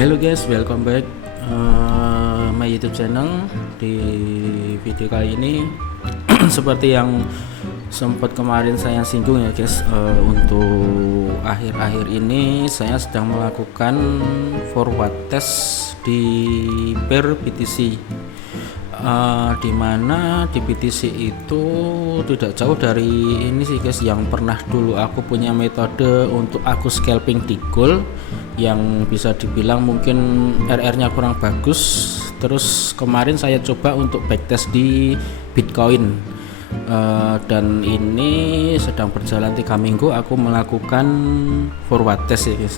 Halo guys, welcome back my YouTube channel. Di video kali ini seperti yang sempat kemarin saya singgung ya guys, untuk akhir-akhir ini saya sedang melakukan forward test di pair BTC, dimana di BTC itu tidak jauh dari ini sih guys, yang pernah dulu aku punya metode untuk aku scalping di gold yang bisa dibilang mungkin RR-nya kurang bagus. Terus kemarin saya coba untuk backtest di Bitcoin, dan ini sedang berjalan 3 minggu aku melakukan forward test ya guys.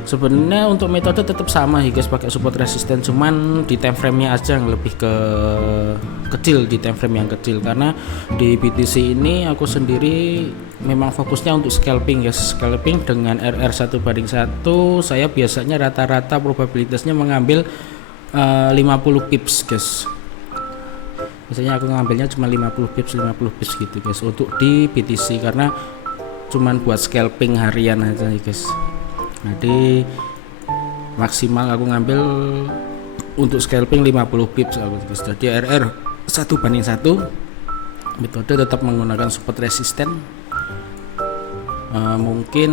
Sebenarnya untuk metode tetap sama ya guys, pakai support resisten, cuman di time frame-nya aja yang lebih ke kecil, di time frame yang kecil, karena di BTC ini aku sendiri memang fokusnya untuk scalping ya, scalping dengan RR 1:1. Saya biasanya rata-rata probabilitasnya mengambil 50 pips guys. Biasanya aku ngambilnya cuma 50 pips gitu guys untuk di BTC, karena cuman buat scalping harian aja ya guys. Jadi maksimal aku ngambil untuk scalping 50 pips guys. Jadi RR 1:1, metode tetap menggunakan support resisten. Mungkin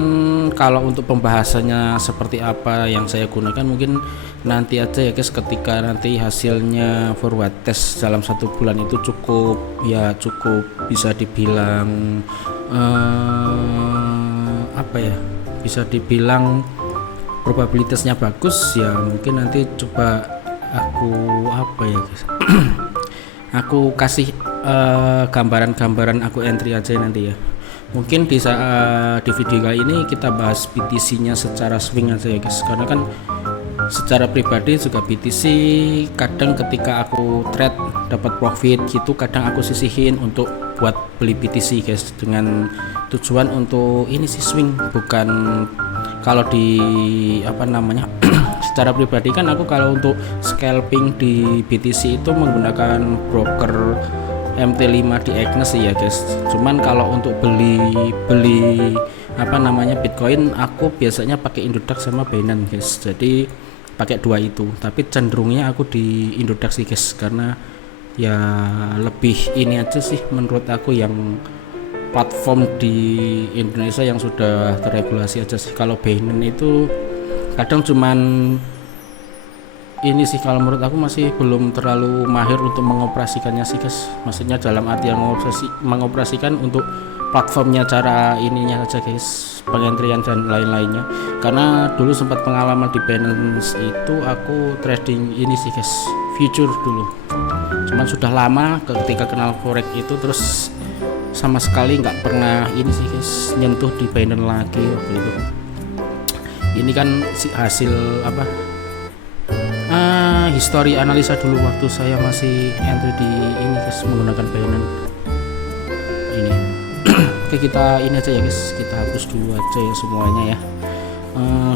kalau untuk pembahasannya seperti apa yang saya gunakan mungkin nanti aja ya guys, ketika nanti hasilnya forward test dalam 1 bulan itu cukup bisa dibilang bisa dibilang probabilitasnya bagus ya. Mungkin nanti coba aku guys aku kasih gambaran aku entry aja nanti ya. Mungkin di video kali ini kita bahas BTC-nya secara swing aja ya guys, karena kan secara pribadi juga BTC kadang ketika aku trade dapat profit gitu, kadang aku sisihin untuk buat beli BTC guys, dengan tujuan untuk ini sih swing, bukan kalau di secara pribadi kan aku kalau untuk scalping di BTC itu menggunakan broker MT5 di Agnes ya guys. Cuman kalau untuk beli Bitcoin aku biasanya pakai Indodax sama Binance guys. Jadi pakai dua itu, tapi cenderungnya aku di Indodax sih guys, karena ya lebih ini aja sih menurut aku, yang platform di Indonesia yang sudah terregulasi aja sih. Kalau Binance itu kadang cuman ini sih, kalau menurut aku masih belum terlalu mahir untuk mengoperasikannya sih guys. Maksudnya dalam artian mengoperasikan untuk platformnya, cara ininya aja guys, pengentrian dan lain-lainnya. Karena dulu sempat pengalaman di Binance itu aku trading ini sih guys, future dulu. Cuman sudah lama ketika kenal forex itu, terus sama sekali nggak pernah ini sih guys nyentuh di Binance lagi waktu itu. Ini kan hasil history analisa dulu waktu saya masih entry di ini guys, menggunakan Binance ini. Oke, kita ini aja ya guys, kita hapus dulu aja ya semuanya ya.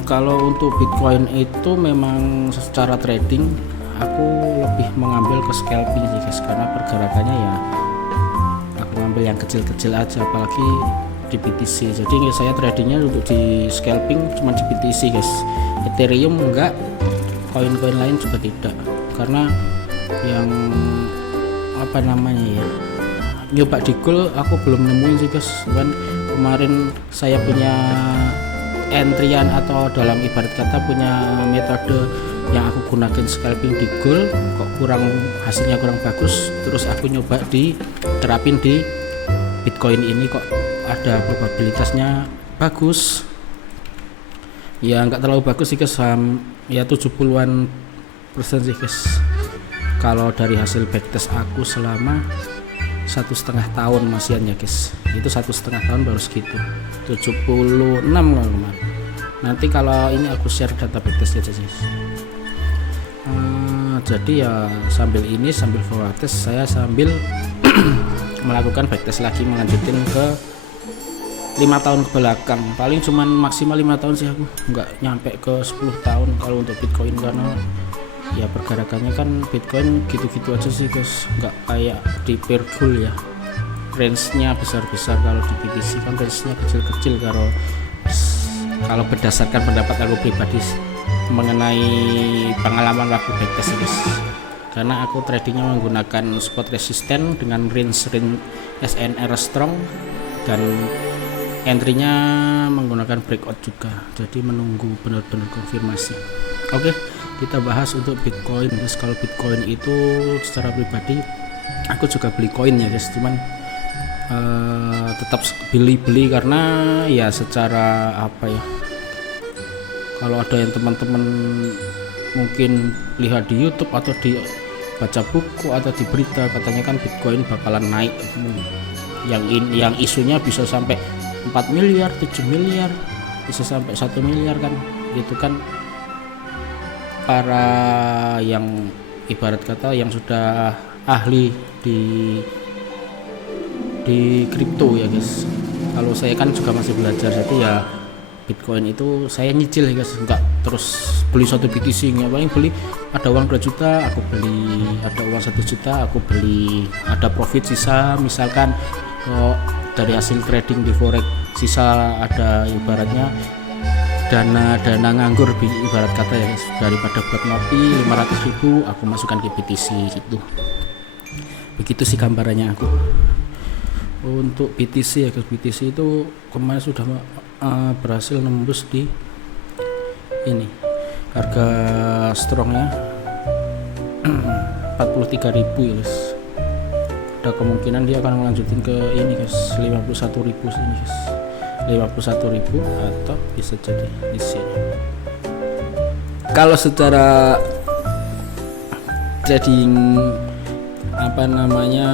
Kalau untuk Bitcoin itu memang secara trading aku lebih mengambil ke scalping sih guys, karena pergerakannya ya aku ngambil yang kecil-kecil aja, apalagi di BTC. Jadi saya tradingnya untuk di scalping cuma di BTC guys. Ethereum enggak, koin-koin lain juga tidak, karena yang nyoba di gold aku belum nemuin sih guys. Kan kemarin saya punya entryan, atau dalam ibarat kata punya metode yang aku gunakan scalping di gold, kok hasilnya kurang bagus. Terus aku nyoba diterapin di Bitcoin ini, kok ada probabilitasnya bagus. Ya nggak terlalu bagus sih guys, ya 70-an persen sih guys. Kalau dari hasil backtest aku selama 1,5 tahun masihan ya guys, itu 1,5 tahun baru segitu, 76 kalau kemarin. Nanti kalau ini aku share data backtest aja sih. Jadi ya sambil forward test, saya sambil melakukan backtest lagi, melanjutin ke 5 tahun ke belakang. Paling cuman maksimal 5 tahun sih, aku nggak nyampe ke 10 tahun kalau untuk Bitcoin, karena ya pergerakannya kan Bitcoin gitu-gitu aja sih guys, nggak kayak di pair gold ya, range-nya besar-besar. Kalau di BTC kan range-nya kecil-kecil. Kalau berdasarkan pendapat aku pribadi mengenai pengalaman waktu backtest guys, karena aku tradingnya menggunakan spot resisten dengan range SNR strong dan entry-nya menggunakan breakout juga, jadi menunggu benar-benar konfirmasi. Oke, kita bahas untuk Bitcoin guys. Kalau Bitcoin itu secara pribadi aku juga beli koin ya guys, cuman tetap beli karena ya secara apa ya, kalau ada yang teman-teman mungkin lihat di YouTube atau di baca buku atau di berita katanya kan Bitcoin bakalan naik, yang isunya bisa sampai 4 miliar 7 miliar bisa sampai 1 miliar kan, itu kan para yang ibarat kata yang sudah ahli di kripto ya guys. Kalau saya kan juga masih belajar, jadi ya Bitcoin itu saya nyicil ya guys, enggak terus beli satu BTC, nggak, paling beli ada uang 2 juta aku beli, ada uang 1 juta aku beli, ada profit sisa misalkan dari hasil trading di forex sisa, ada ibaratnya dana nganggur ibarat kata ya guys, daripada buat ngopi 500.000 aku masukkan ke BTC gitu. Begitu sih gambarannya aku untuk BTC ya guys. BTC itu kemarin sudah berhasil nembus di ini harga strongnya 43.000 ya guys. Ada kemungkinan dia akan melanjutin ke ini guys 51.000 sini guys, 51.000 atau bisa jadi di sini. Kalau secara trading apa namanya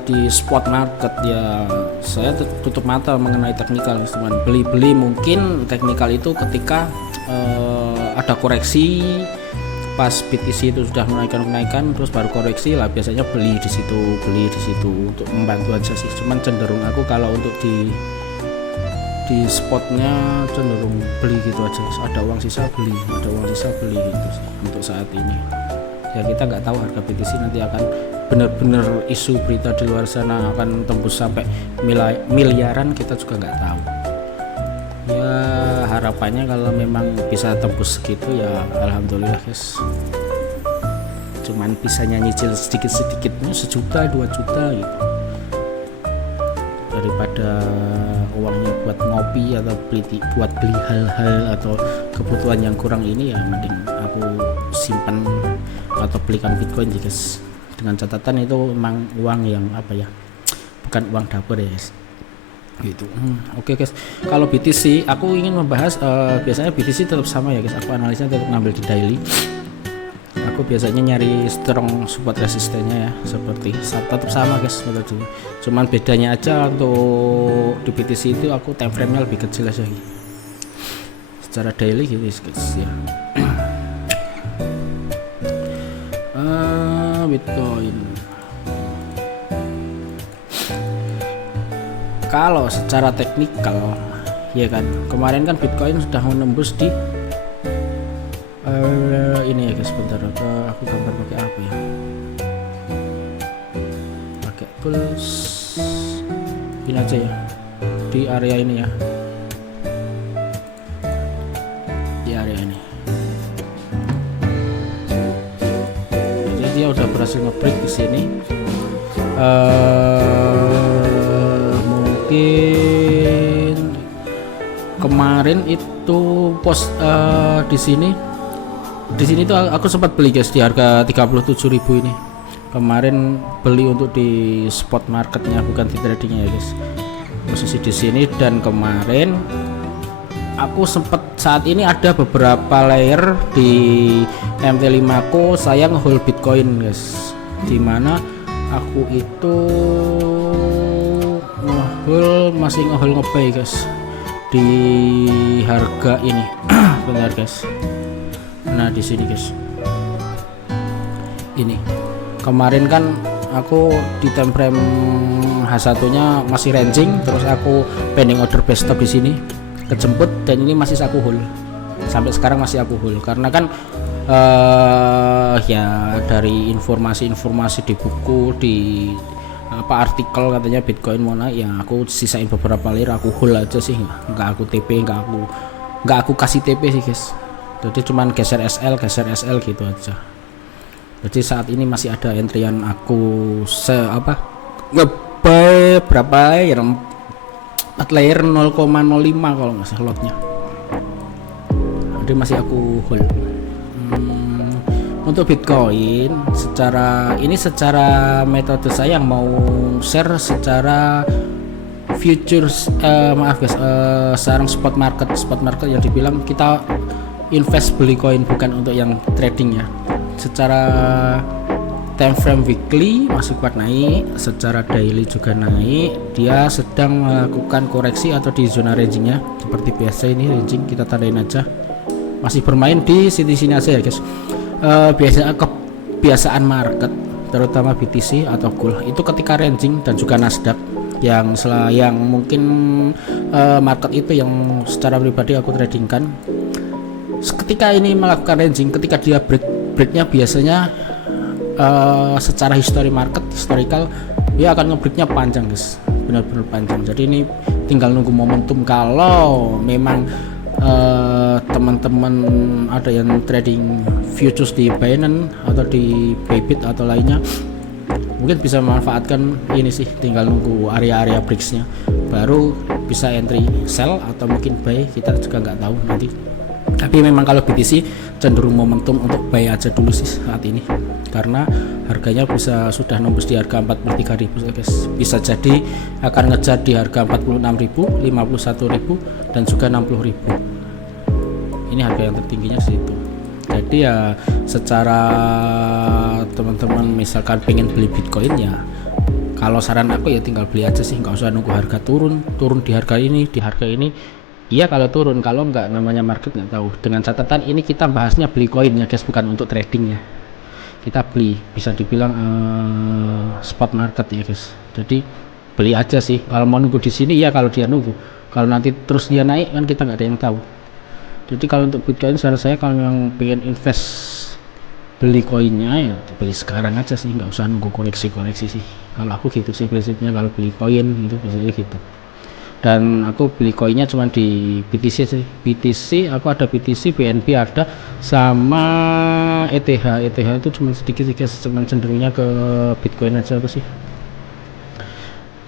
di spot market ya saya tutup mata mengenai teknikal teman. Beli mungkin teknikal itu ketika ada koreksi pas BTC itu sudah menaikkan terus baru koreksi lah, biasanya beli di situ untuk membantu aja sih. Cuman cenderung aku kalau untuk di spotnya cenderung beli gitu aja, ada uang sisa beli gitu sih untuk saat ini. Ya kita nggak tahu harga BTC nanti akan benar-benar isu berita di luar sana akan tembus sampai miliaran, kita juga nggak tahu. Ya harapannya kalau memang bisa tembus segitu ya alhamdulillah guys, cuman bisanya nyicil sedikit-sedikitnya 1 juta 2 juta gitu, daripada uangnya buat ngopi atau buat beli hal-hal atau kebutuhan yang kurang ini, ya mending aku simpan atau belikan Bitcoin guys, dengan catatan itu memang uang yang apa ya, bukan uang dapur ya guys gitu. Oke guys, kalau BTC aku ingin membahas biasanya BTC tetap sama ya guys, aku analisnya tetap ngambil di daily. Aku biasanya nyari strong support resistennya ya, seperti tetap sama guys metodenya, cuman bedanya aja untuk di BTC itu aku time frame nya lebih kecil aja gitu. Secara daily gitu guys ya. Bitcoin kalau secara teknikal ya kan, kemarin kan Bitcoin sudah menembus di ini ya guys, bentar aku gambar pakai apa ya, pakai tools ini aja ya, di area ini ya, di area ini. Jadi dia udah berhasil nge-break di sini. Mungkin kemarin itu post di sini tuh aku sempat beli guys di harga 37.000 ini. Kemarin beli untuk di spot marketnya, bukan di tradingnya ya guys. Posisi di sini, dan kemarin aku sempat, saat ini ada beberapa layer di MT5 aku saya nge-hold Bitcoin guys, dimana aku itu masih nge-hold nge-buy guys di harga ini. Bentar guys, nah di sini guys, ini kemarin kan aku di time frame H1 nya masih ranging, terus aku pending order base stop di sini kejemput, dan ini masih aku hold sampai sekarang, masih aku hold karena kan ya dari informasi di buku, di apa artikel katanya Bitcoin mau naik, ya aku sisain beberapa layer, aku hold aja sih, nggak aku TP, nggak aku kasih TP sih guys. Jadi cuman geser SL gitu aja. Jadi saat ini masih ada entryan aku ngebuy berapa layer, 4 layer 0,05 kalau nggak salah lotnya. Jadi masih aku hold. Untuk Bitcoin secara metode saya yang mau share secara futures, maaf guys, sekarang spot market yang dibilang kita invest beli koin, bukan untuk yang trading ya. Secara time frame weekly masih kuat naik, secara daily juga naik. Dia sedang melakukan koreksi atau di zona rangingnya seperti biasa. Ini ranging kita tandain aja, masih bermain di sini aja ya guys. Kebiasaan market terutama BTC atau Gold itu ketika ranging, dan juga Nasdaq yang mungkin market itu yang secara pribadi aku tradingkan, ketika ini melakukan ranging, ketika dia breaknya biasanya secara historical dia akan ngebreaknya panjang guys, benar-benar panjang. Jadi ini tinggal nunggu momentum. Kalau memang teman-teman ada yang trading futures di Binance atau di Bybit atau lainnya, mungkin bisa memanfaatkan ini sih, tinggal nunggu area breaksnya baru bisa entry sell atau mungkin buy, kita juga nggak tahu nanti. Tapi memang kalau BTC cenderung momentum untuk buy aja dulu sih saat ini, karena harganya sudah nembus di harga 43.000 guys. Bisa jadi akan ngejar di harga 46.000, 51.000 dan juga 60.000. Ini harga yang tertingginya situ. Jadi ya secara teman-teman misalkan pengen beli Bitcoin, ya kalau saran aku ya tinggal beli aja sih, nggak usah nunggu harga turun di harga ini, iya kalau turun. Kalau nggak, namanya market nggak tahu. Dengan catatan ini kita bahasnya beli koin ya guys, bukan untuk trading ya. Kita beli, bisa dibilang spot market ya guys. Jadi beli aja sih kalau mau nunggu di sini ya. Kalau dia nunggu, kalau nanti terus dia naik kan kita nggak ada yang tahu. Jadi kalau untuk Bitcoin saran saya, kalau yang pengen invest beli koinnya ya beli sekarang aja sih, nggak usah nunggu koleksi sih. Kalau aku gitu sih prinsipnya kalau beli koin itu biasanya gitu. Dan aku beli koinnya cuma di BTC sih. BTC aku ada, BTC, BNB ada, sama ETH itu cuma sedikit, cuma cenderungnya ke Bitcoin aja aku sih.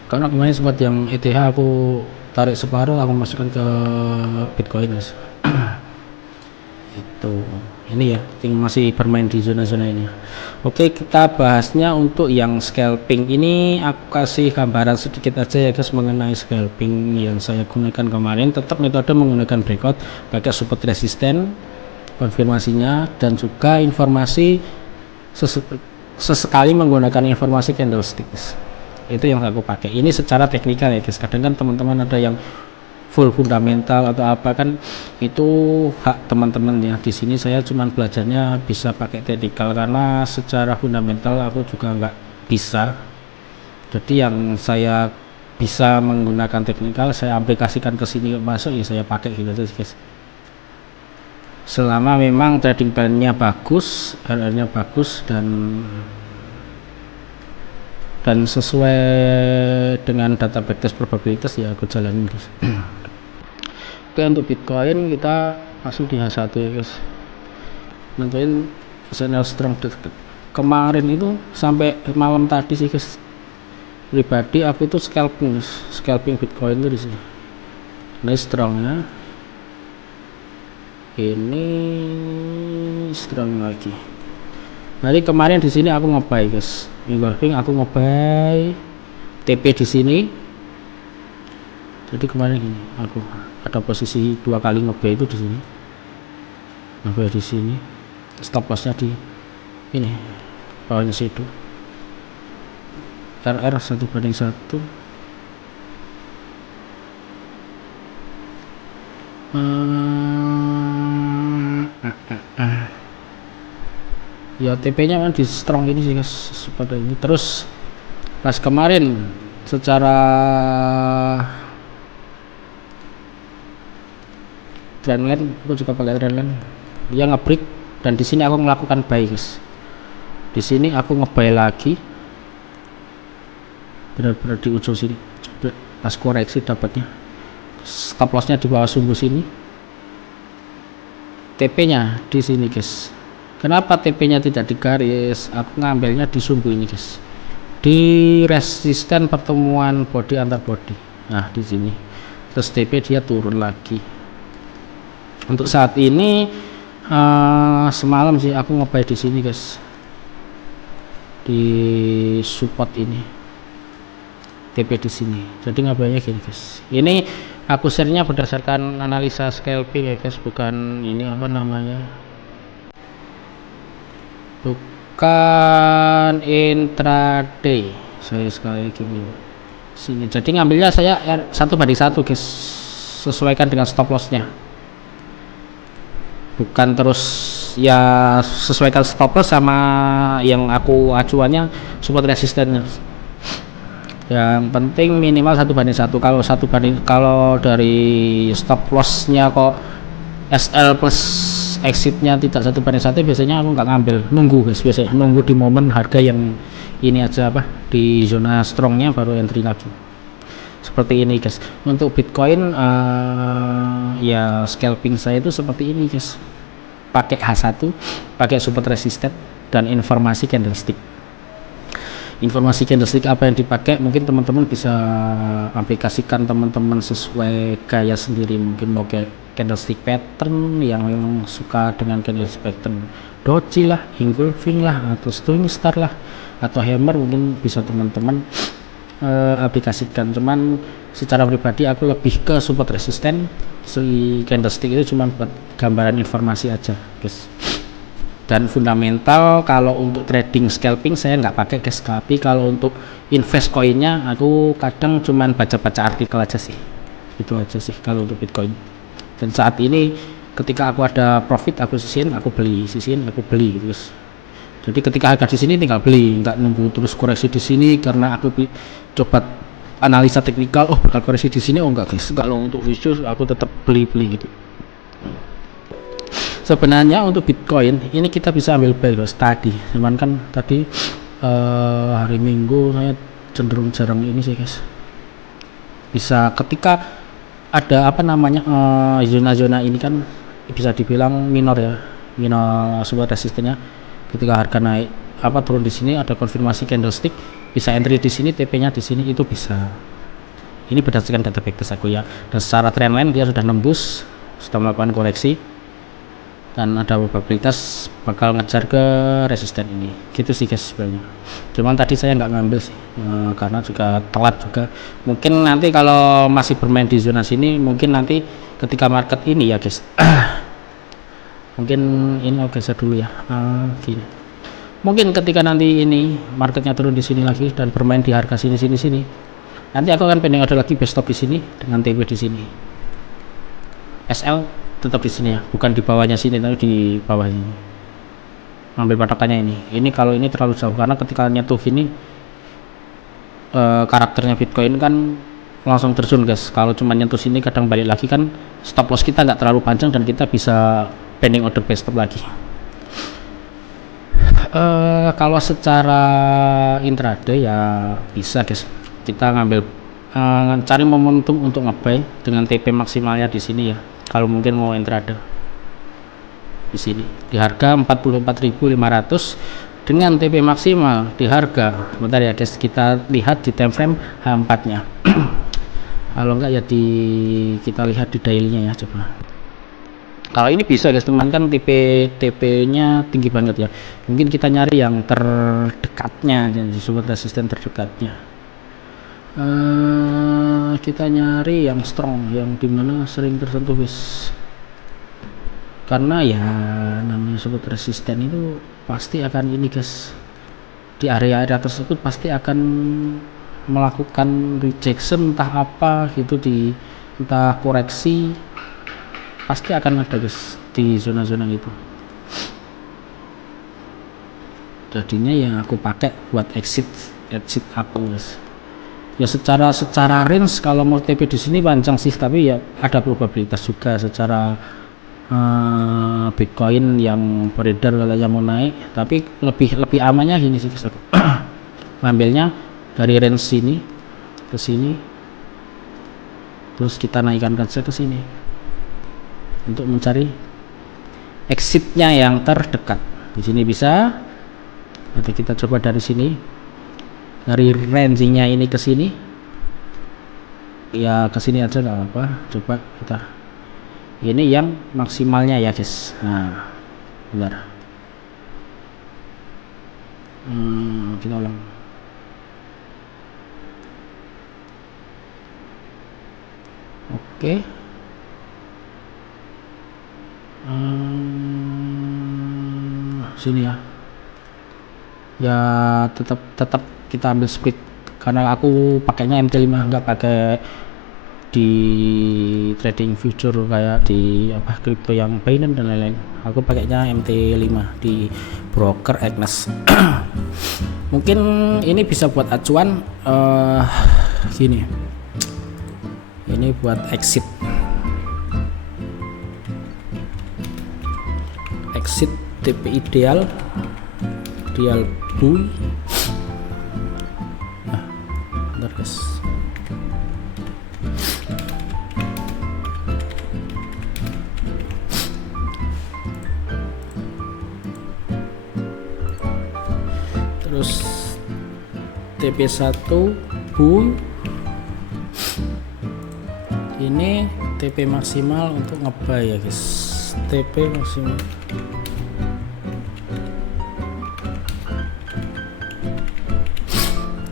Karena kemarin sempat yang ETH aku tarik separuh, aku masukkan ke Bitcoin guys. Itu ini ya, masih bermain di zona-zona ini. Oke, kita bahasnya untuk yang scalping ini, aku kasih gambaran sedikit aja ya guys mengenai scalping yang saya gunakan kemarin. Tetap metode menggunakan breakout, pakai support resisten, konfirmasinya, dan juga informasi sesekali menggunakan informasi candlesticks. Itu yang aku pakai. Ini secara teknikal ya guys. Kadang kan teman-teman ada yang full fundamental atau apa, kan itu hak teman-teman ya. Di sini saya cuman belajarnya bisa pakai teknikal, karena secara fundamental aku juga nggak bisa. Jadi yang saya bisa menggunakan teknikal saya aplikasikan ke sini, masuk ya saya pakai gitu guys. Selama memang trading plan-nya bagus, RR-nya bagus, dan sesuai dengan data backtest probabilitas, ya aku jalanin guys. Oke, untuk Bitcoin kita masuk di H1 ya guys, nentuin signal strong. Kemarin itu sampai malam tadi sih guys, pribadi aku itu scalping Bitcoin itu di sini. Ini strong ya, ini strong lagi. Jadi kemarin di sini aku ngebuy guys, engulfing, aku ngebuy TP di sini. Jadi kemarin gini, aku ada posisi 2 kali ngebuy itu di sini, ngebuy di sini, stop lossnya di ini bawahnya situ, RR 1/1. Ya TP nya kan di strong ini sih guys, seperti ini. Terus pas kemarin secara trendline, aku juga pakai trendline, dia ngebreak, dan di sini aku melakukan buy guys. Di sini aku ngebuy lagi, benar-benar di ujung sini. Coba pas koreksi dapatnya stop lossnya di bawah sumbu sini, TP nya di sini guys. Kenapa TP nya tidak digaris? Aku ngambilnya di sumbu ini guys, di resisten pertemuan body antar body. Nah di sini terus TP dia turun lagi. Untuk saat ini semalam sih aku ngebuy di sini guys, di support ini TP di sini. Jadi ngapainnya gini guys, ini aku share-nya berdasarkan analisa scalping ya guys, bukan ini apa namanya, bukan intraday. Saya sekali lagi sini, jadi ngambilnya saya 1:1 guys, sesuaikan dengan stop lossnya, bukan terus ya sesuaikan stop loss sama yang aku acuannya support resistennya. Yang penting minimal 1:1. Kalau dari stop lossnya kok SL plus exitnya tidak 1:1, biasanya aku nggak ngambil, nunggu guys, biasanya nunggu di momen harga yang ini aja, apa di zona strongnya baru entry lagi, seperti ini guys. Untuk Bitcoin ya scalping saya itu seperti ini guys, pakai H1, pakai support resisten dan informasi candlestick. Informasi candlestick apa yang dipakai mungkin teman-teman bisa aplikasikan teman-teman sesuai gaya sendiri, mungkin mau kayak candlestick pattern yang memang suka dengan candlestick pattern doji lah, engulfing lah, atau swing star lah, atau hammer, mungkin bisa teman-teman aplikasikan. Cuman secara pribadi aku lebih ke support resisten, si candlestick itu cuma buat gambaran informasi aja guys. Dan fundamental kalau untuk trading scalping saya nggak pakai guys, tapi kalau untuk invest koinnya aku kadang cuman baca-baca artikel aja sih, itu aja sih kalau untuk Bitcoin. Dan saat ini ketika aku ada profit aku sisihin, aku beli, sisihin, aku beli gitu guys. Jadi ketika harga di sini tinggal beli, nggak nunggu terus koreksi di sini, karena aku coba analisa teknikal, oh bakal koreksi di sini, oh enggak guys. Kalau untuk vicious aku tetap beli gitu. Sebenarnya untuk Bitcoin ini kita bisa ambil buy guys tadi, cuman kan tadi hari Minggu saya cenderung jarang ini sih guys. Bisa ketika ada apa namanya zona-zona ini kan bisa dibilang minor ya, minor support resistennya. Ketika harga naik apa turun di sini ada konfirmasi candlestick, bisa entry di sini, TP-nya di sini, itu bisa. Ini berdasarkan data backtest aku ya. Dan secara trendline dia sudah nembus, sudah melakukan koreksi, dan ada probabilitas bakal ngejar ke resisten ini gitu sih guys sebenarnya. Cuman tadi saya nggak ngambil sih karena juga telat juga. Mungkin nanti kalau masih bermain di zona sini, mungkin nanti ketika market ini ya guys mungkin ini oke geser dulu ya, gini. Mungkin ketika nanti ini marketnya turun di sini lagi dan bermain di harga sini, nanti aku akan pending order lagi, best stop di sini dengan TP di sini, SL tetap di sini ya, bukan di bawahnya sini tapi di bawah ini. Ambil patokannya ini kalau ini terlalu jauh, karena ketika nyentuh ini karakternya Bitcoin kan langsung terjun guys. Kalau cuma nyentuh sini kadang balik lagi kan stop loss kita nggak terlalu panjang dan kita bisa pending order best stop lagi. Kalau secara intraday ya bisa guys, kita ngambil cari momentum untuk ngebuy dengan TP maksimalnya di sini ya. Kalau mungkin mau intraday di sini di harga 44.500 dengan TP maksimal di harga, bentar ya guys, kita lihat di time frame H4 nya kalau enggak ya kita lihat di daily-nya ya. Coba kalau ini bisa guys, teman kan TP nya tinggi banget ya, mungkin kita nyari yang terdekatnya, jadi support resisten terdekatnya. Kita nyari yang strong, yang dimana sering tersentuh guys, karena ya namanya support resisten itu pasti akan ini guys, di area-area tersebut pasti akan melakukan rejection entah apa gitu, entah koreksi, pasti akan ada guys di zona-zona itu. Jadinya yang aku pakai buat exit aku guys ya, secara range kalau mau TP di sini panjang sih, tapi ya ada probabilitas juga secara Bitcoin yang beredar katanya mau naik, tapi lebih amannya gini sih guys, aku ngambilnya dari range sini ke sini, terus kita naikkan kaca ke sini untuk mencari exitnya yang terdekat. Di sini bisa. Nanti kita coba dari sini, dari rangingnya ini ke sini, ya ke sini aja nggak apa. Coba kita ini yang maksimalnya ya guys. Nah, bentar. Kita ulang. Oke. Sini ya. Ya tetap kita ambil split karena aku pakainya MT5, nggak pakai di trading future kayak di apa kripto yang Binance dan lain-lain. Aku pakainya MT5 di broker Agnes. Mungkin ini bisa buat acuan gini. Ini buat exit TP ideal buy. Bentar guys. Terus TP1 buy. Ini TP maksimal untuk ngebuy ya guys. TP maksimal.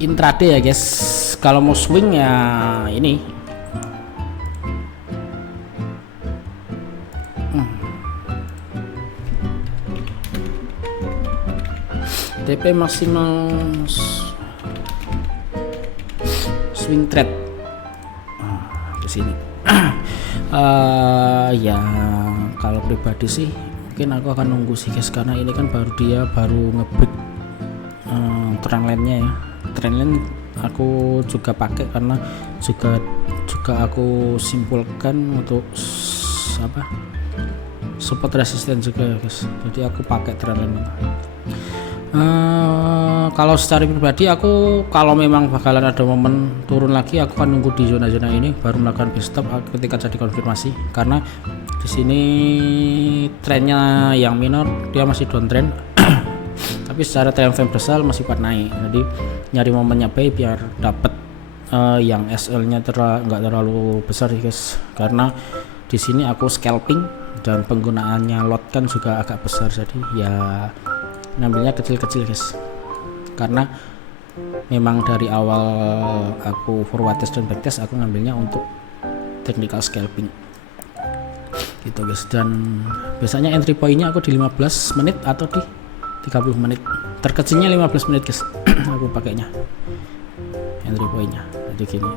Intraday ya guys. Kalau mau swing ya ini. TP maksimal swing trade ke sini. Ya kalau pribadi sih mungkin aku akan nunggu sih guys, karena ini kan baru nge-break trendline-nya ya. Trendline aku juga pakai karena juga aku simpulkan untuk apa, support resisten juga ya guys. Jadi aku pakai trendline. Kalau secara pribadi aku kalau memang bakalan ada momen turun lagi, aku akan nunggu di zona-zona ini baru melakukan big stop ketika jadi konfirmasi, karena di sini trennya yang minor dia masih downtrend. Tapi secara time frame besar masih kuat naik, jadi nyari momennya buy biar dapat yang SL-nya nggak terlalu besar guys, karena di sini aku scalping dan penggunaannya lot kan juga agak besar, jadi ya ngambilnya kecil-kecil guys, karena memang dari awal aku forward test dan backtest aku ngambilnya untuk technical scalping gitu guys. Dan biasanya entry point-nya aku di 15 menit atau di 30 menit, terkecilnya 15 menit guys. Aku pakainya entry point-nya jadi gini.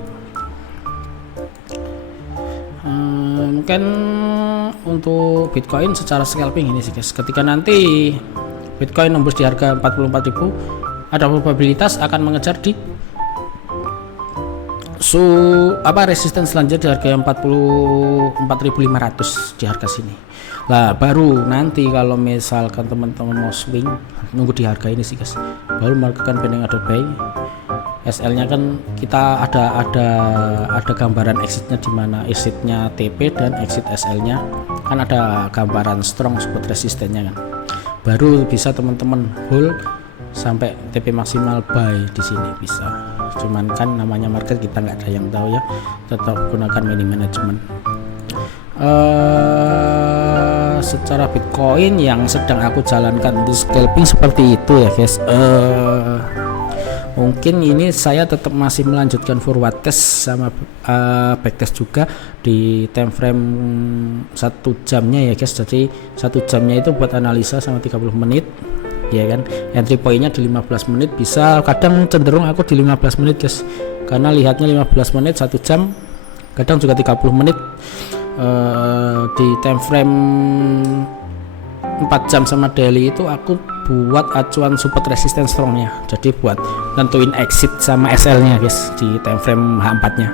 Mungkin untuk Bitcoin secara scalping ini sih guys, ketika nanti Bitcoin nembus di harga 44.000, ada probabilitas akan mengejar di resisten selanjutnya di harga 44.500 di harga sini. Lah baru nanti kalau misalkan teman-teman mau swing, nunggu di harga ini sih guys, baru melakukan pending order buy. SL-nya kan kita ada gambaran exitnya, di mana exitnya TP dan exit SL-nya kan ada gambaran strong support resistennya kan. Baru bisa teman-teman hold sampai TP maksimal buy di sini bisa. Cuman kan namanya market kita nggak ada yang tahu ya, tetap gunakan mini management. Secara Bitcoin yang sedang aku jalankan di scalping seperti itu ya guys. Mungkin ini saya tetap masih melanjutkan forward test sama backtest juga di time frame 1 jamnya ya guys. Jadi 1 jamnya itu buat analisa sama 30 menit ya kan. Entry point-nya di 15 menit bisa, kadang cenderung aku di 15 menit guys, karena lihatnya 15 menit 1 jam, kadang juga 30 menit. Di time frame 4 jam sama daily itu aku buat acuan support resistance strongnya, jadi buat nentuin exit sama SL nya guys di time frame H4 nya.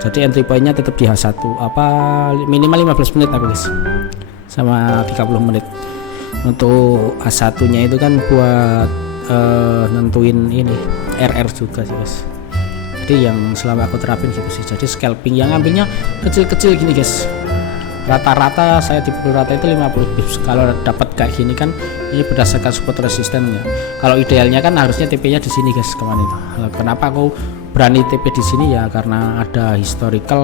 Jadi entry point nya tetap di H1 minimal 15 menit aku guys, sama 30 menit. Untuk H1 nya itu kan buat nentuin ini RR juga sih guys. Jadi yang selama aku terapin gitu sih. Jadi scalping yang ambilnya kecil-kecil gini guys. Rata-rata saya di pukul rata itu 50 pips. Kalau dapat kayak gini kan ini berdasarkan support resistennya. Kalau idealnya kan harusnya TP-nya di sini guys kemarin itu. Kenapa aku berani TP di sini ya karena ada historical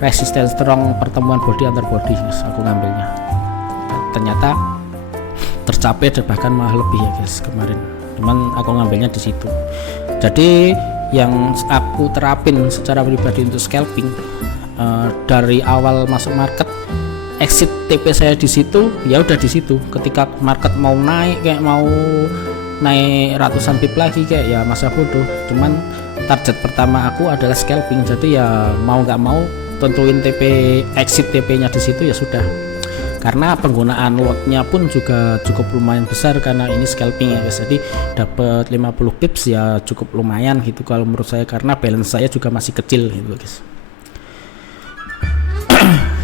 resistance strong pertemuan body antar body guys, aku ngambilnya. Ternyata tercapai dan bahkan malah lebih ya guys kemarin. Cuman aku ngambilnya di situ. Jadi yang aku terapin secara pribadi untuk scalping dari awal masuk market, exit TP saya di situ ya udah di situ. Ketika market mau naik kayak mau naik ratusan pip lagi kayak ya masa bodoh. Cuman target pertama aku adalah scalping. Jadi ya mau nggak mau tentuin TP exit TP-nya di situ ya sudah. Karena penggunaan lotnya pun juga cukup lumayan besar karena ini scalping ya guys. Jadi dapat 50 pips ya cukup lumayan gitu kalau menurut saya karena balance saya juga masih kecil gitu guys.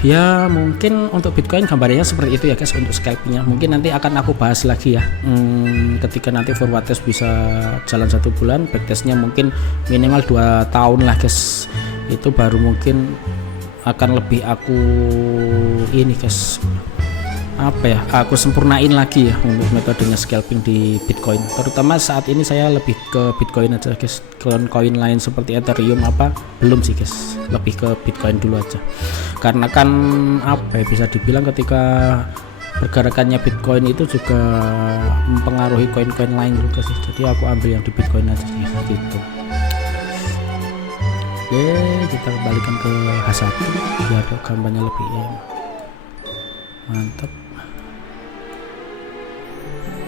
Ya mungkin untuk Bitcoin gambarnya seperti itu ya guys untuk scalpingnya. Mungkin nanti akan aku bahas lagi ya ketika nanti forward test bisa jalan 1 bulan, backtestnya mungkin minimal 2 tahun lah guys. Itu baru mungkin akan lebih aku ini guys aku sempurnain lagi ya untuk metodenya scalping di Bitcoin. Terutama saat ini saya lebih ke Bitcoin aja guys. Koin lain seperti Ethereum belum sih guys, lebih ke Bitcoin dulu aja. Karena kan bisa dibilang ketika pergerakannya Bitcoin itu juga mempengaruhi koin-koin lain juga sih. Jadi aku ambil yang di Bitcoin aja sih gitu. Oke, kita kembalikan ke H1 biar gambarnya lebih mantap.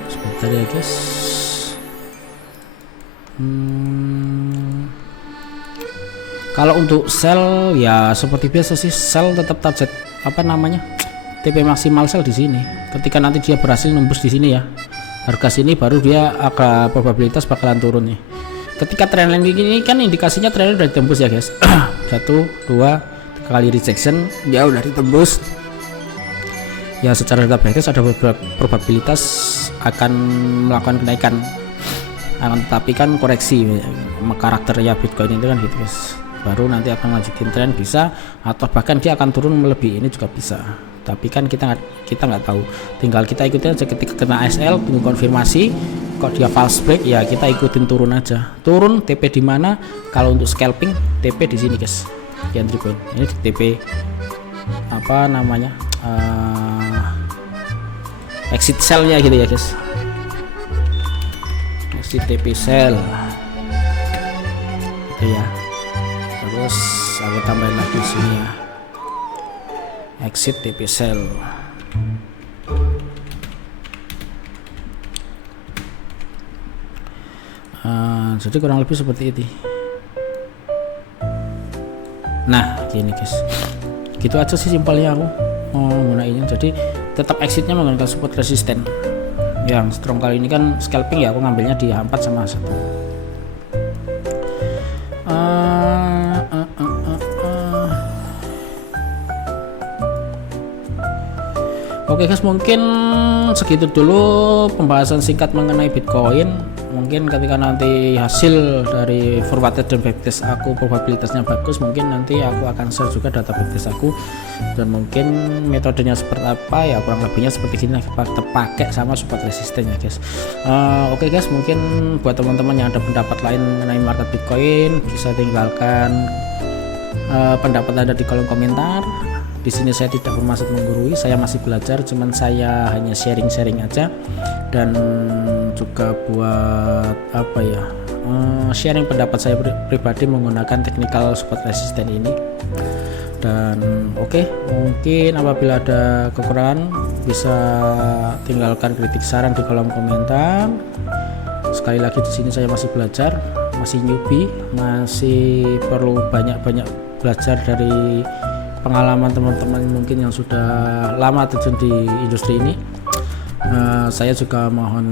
Sebentar ya guys. Kalau untuk sell ya seperti biasa sih, sell tetap target TP maksimal sell di sini. Ketika nanti dia berhasil nembus di sini ya, harga sini baru dia akan probabilitas bakalan turun nih. Ketika trendline ini kan indikasinya trendline udah ditembus ya guys. 1, 2, 3 kali rejection ya udah ditembus. Ya secara data backtest ada beberapa probabilitas akan melakukan kenaikan, tetapi kan koreksi karakternya Bitcoin itu kan gitu guys. Baru nanti akan lanjutin tren bisa, atau bahkan dia akan turun melebihi ini juga bisa. Tapi kan kita nggak tahu, tinggal kita ikutin aja. Ketika kena SL tunggu konfirmasi, kok dia false break ya kita ikutin turun aja. Turun TP di mana? Kalau untuk scalping TP di sini guys, di entry point ini di TP exit sell-nya gitu ya guys, exit TP sell gitu ya. Terus aku tambahin lagi di sini ya, exit TP sell. Jadi kurang lebih seperti itu. Nah gini guys, gitu aja sih simpelnya aku menggunakannya. Jadi tetap exitnya menggunakan support resisten yang strong. Kali ini kan scalping ya aku ngambilnya di H4 sama H1. Oke guys, mungkin segitu dulu pembahasan singkat mengenai Bitcoin. Mungkin ketika nanti hasil dari forward test dan backtest aku probabilitasnya bagus, mungkin nanti aku akan share juga data backtest aku, dan mungkin metodenya seperti apa ya kurang lebihnya seperti gini lah, terpakai sama support resisten ya guys. Oke guys, mungkin buat teman-teman yang ada pendapat lain mengenai market Bitcoin bisa tinggalkan pendapat Anda di kolom komentar. Di sini saya tidak bermaksud menggurui, saya masih belajar, cuman saya hanya sharing-sharing aja, dan juga buat sharing pendapat saya pribadi menggunakan technical support resisten ini. Dan oke, mungkin apabila ada kekurangan bisa tinggalkan kritik saran di kolom komentar. Sekali lagi di sini saya masih belajar, masih newbie, masih perlu banyak-banyak belajar dari pengalaman teman-teman mungkin yang sudah lama terjun di industri ini. Saya juga mohon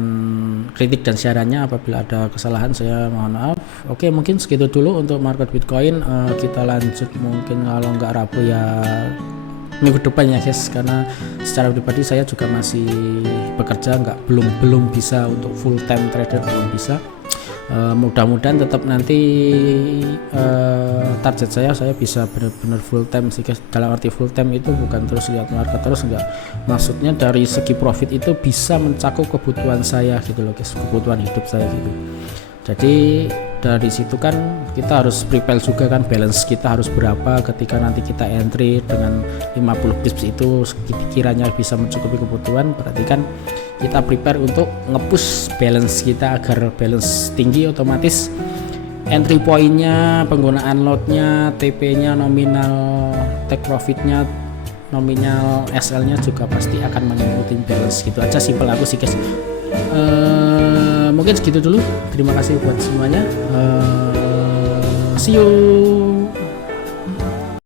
kritik dan sarannya, apabila ada kesalahan saya mohon maaf. Oke, mungkin segitu dulu untuk market Bitcoin. Kita lanjut mungkin kalau nggak Rabu ya minggu depan ya guys, karena secara pribadi saya juga masih bekerja, belum bisa untuk full time trader, belum bisa. Mudah-mudahan tetap nanti target saya bisa benar-benar full time sih guys. Dalam arti full time itu bukan terus lihat market terus, enggak, maksudnya dari segi profit itu bisa mencakup kebutuhan saya gitu loh guys, kebutuhan hidup saya gitu. Jadi dari situ kan kita harus prepare juga kan, balance kita harus berapa ketika nanti kita entry dengan 50 pips itu kiranya bisa mencukupi kebutuhan, berarti kan kita prepare untuk nge-push balance kita agar balance tinggi, otomatis entry point-nya, penggunaan lot-nya, TP-nya, nominal take profit-nya, nominal SL-nya juga pasti akan mengikuti balance. Gitu aja, simpel aku sih guys. Mungkin segitu dulu, terima kasih buat semuanya. See you.